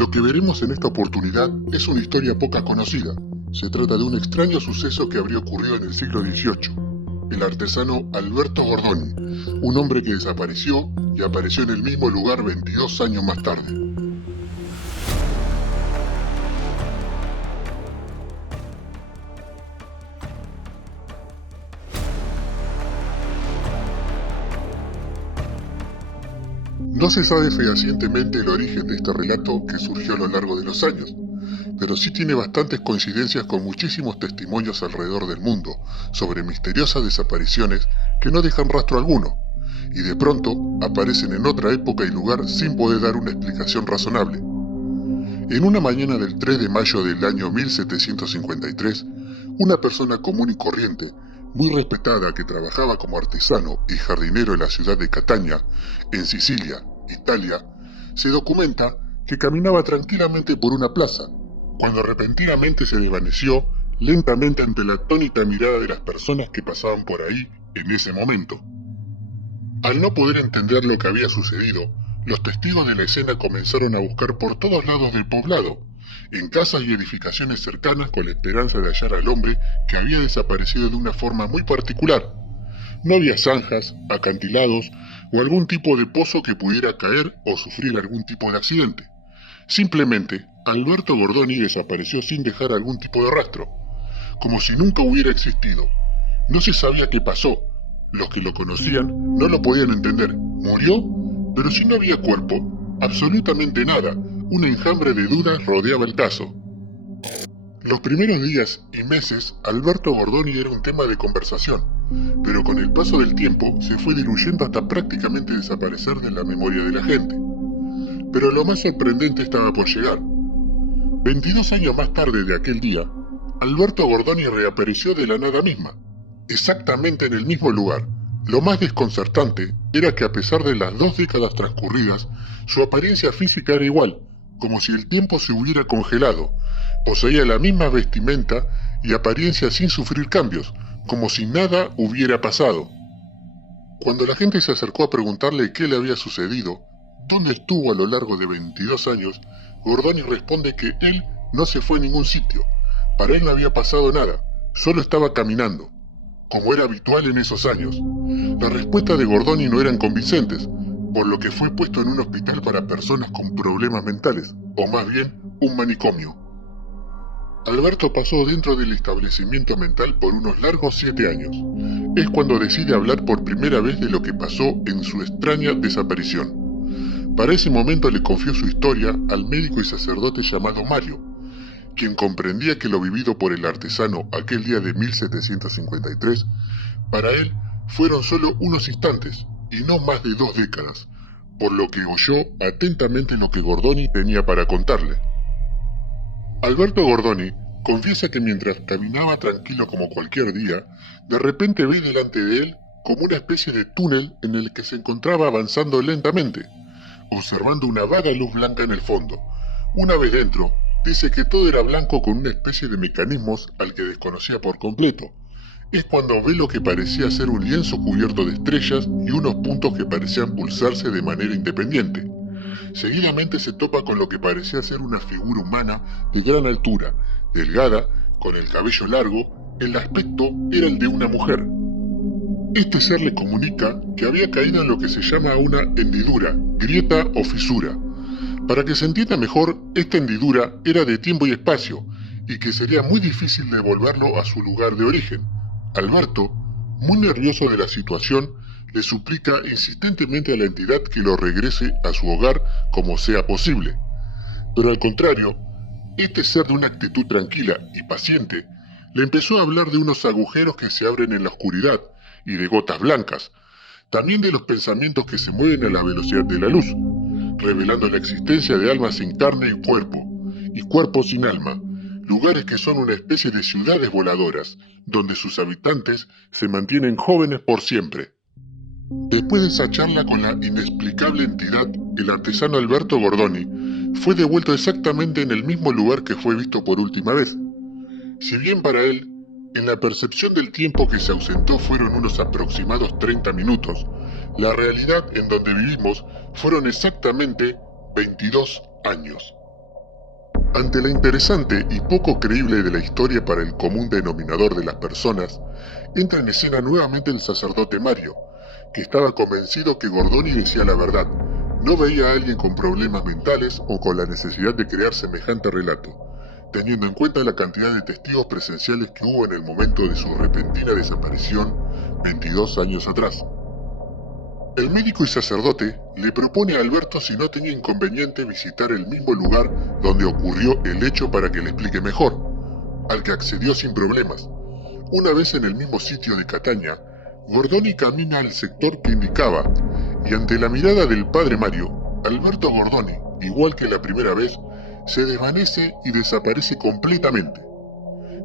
Lo que veremos en esta oportunidad es una historia poco conocida. Se trata de un extraño suceso que habría ocurrido en el siglo XVIII. El artesano Alberto Gordoni, un hombre que desapareció y apareció en el mismo lugar 22 años más tarde. No se sabe fehacientemente el origen de este relato que surgió a lo largo de los años, pero sí tiene bastantes coincidencias con muchísimos testimonios alrededor del mundo sobre misteriosas desapariciones que no dejan rastro alguno, y de pronto aparecen en otra época y lugar sin poder dar una explicación razonable. En una mañana del 3 de mayo del año 1753, una persona común y corriente, muy respetada, que trabajaba como artesano y jardinero en la ciudad de Catania, en Sicilia, Italia, se documenta que caminaba tranquilamente por una plaza, cuando repentinamente se desvaneció lentamente ante la atónita mirada de las personas que pasaban por ahí en ese momento. Al no poder entender lo que había sucedido, los testigos de la escena comenzaron a buscar por todos lados del poblado, en casas y edificaciones cercanas, con la esperanza de hallar al hombre que había desaparecido de una forma muy particular. No había zanjas, acantilados o algún tipo de pozo que pudiera caer o sufrir algún tipo de accidente. Simplemente, Alberto Gordoni desapareció sin dejar algún tipo de rastro, como si nunca hubiera existido. No se sabía qué pasó. Los que lo conocían no lo podían entender. ¿Murió? Pero si no había cuerpo, absolutamente nada. Un enjambre de dudas rodeaba el caso. Los primeros días y meses, Alberto Gordoni era un tema de conversación, pero con el paso del tiempo se fue diluyendo hasta prácticamente desaparecer de la memoria de la gente. Pero lo más sorprendente estaba por llegar. 22 años más tarde de aquel día, Alberto Gordoni reapareció de la nada misma, exactamente en el mismo lugar. Lo más desconcertante era que, a pesar de las 2 décadas transcurridas, su apariencia física era igual, como si el tiempo se hubiera congelado. Poseía la misma vestimenta y apariencia sin sufrir cambios, como si nada hubiera pasado. Cuando la gente se acercó a preguntarle qué le había sucedido, dónde estuvo a lo largo de 22 años, Gordoni responde que él no se fue a ningún sitio. Para él no había pasado nada, solo estaba caminando, como era habitual en esos años. Las respuestas de Gordoni no eran convincentes, por lo que fue puesto en un hospital para personas con problemas mentales, o más bien, un manicomio. Alberto pasó dentro del establecimiento mental por unos largos 7 años. Es cuando decide hablar por primera vez de lo que pasó en su extraña desaparición. Para ese momento le confió su historia al médico y sacerdote llamado Mario, quien comprendía que lo vivido por el artesano aquel día de 1753, para él fueron solo unos instantes y no más de 2 décadas, por lo que oyó atentamente lo que Gordoni tenía para contarle. Alberto Gordoni confiesa que mientras caminaba tranquilo como cualquier día, de repente ve delante de él como una especie de túnel en el que se encontraba avanzando lentamente, observando una vaga luz blanca en el fondo. Una vez dentro, dice que todo era blanco con una especie de mecanismos al que desconocía por completo. Es cuando ve lo que parecía ser un lienzo cubierto de estrellas y unos puntos que parecían pulsarse de manera independiente. Seguidamente se topa con lo que parecía ser una figura humana de gran altura, delgada, con el cabello largo. El aspecto era el de una mujer. Este ser le comunica que había caído en lo que se llama una hendidura, grieta o fisura. Para que se entienda mejor, esta hendidura era de tiempo y espacio, y que sería muy difícil devolverlo a su lugar de origen. Alberto, muy nervioso de la situación, le suplica insistentemente a la entidad que lo regrese a su hogar como sea posible. Pero al contrario, este ser, de una actitud tranquila y paciente, le empezó a hablar de unos agujeros que se abren en la oscuridad y de gotas blancas, también de los pensamientos que se mueven a la velocidad de la luz, revelando la existencia de almas sin carne y cuerpo sin alma, lugares que son una especie de ciudades voladoras, donde sus habitantes se mantienen jóvenes por siempre. Después de esa charla con la inexplicable entidad, el artesano Alberto Gordoni fue devuelto exactamente en el mismo lugar que fue visto por última vez. Si bien para él, en la percepción del tiempo que se ausentó fueron unos aproximados 30 minutos, la realidad en donde vivimos fueron exactamente 22 años. Ante la interesante y poco creíble de la historia para el común denominador de las personas, entra en escena nuevamente el sacerdote Mario, que estaba convencido que Gordoni decía la verdad. No veía a alguien con problemas mentales o con la necesidad de crear semejante relato, teniendo en cuenta la cantidad de testigos presenciales que hubo en el momento de su repentina desaparición 22 años atrás. El médico y sacerdote le propone a Alberto si no tenía inconveniente visitar el mismo lugar donde ocurrió el hecho para que le explique mejor, al que accedió sin problemas. Una vez en el mismo sitio de Cataña, Gordoni camina al sector que indicaba, y ante la mirada del padre Mario, Alberto Gordoni, igual que la primera vez, se desvanece y desaparece completamente.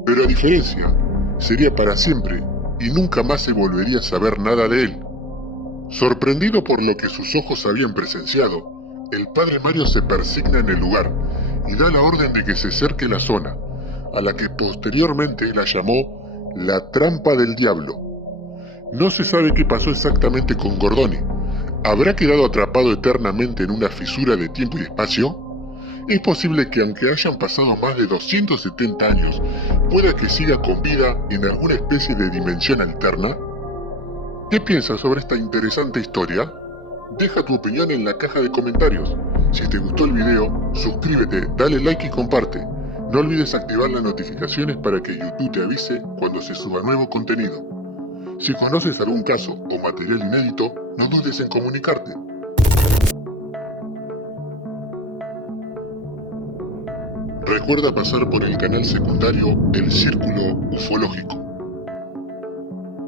Pero a diferencia, sería para siempre y nunca más se volvería a saber nada de él. Sorprendido por lo que sus ojos habían presenciado, el padre Mario se persigna en el lugar y da la orden de que se cerque la zona, a la que posteriormente la llamó la trampa del diablo. No se sabe qué pasó exactamente con Gordoni. ¿Habrá quedado atrapado eternamente en una fisura de tiempo y espacio? Es posible que aunque hayan pasado más de 270 años, pueda que siga con vida en alguna especie de dimensión alterna. ¿Qué piensas sobre esta interesante historia? Deja tu opinión en la caja de comentarios. Si te gustó el video, suscríbete, dale like y comparte. No olvides activar las notificaciones para que YouTube te avise cuando se suba nuevo contenido. Si conoces algún caso o material inédito, no dudes en comunicarte. Recuerda pasar por el canal secundario El Círculo Ufológico.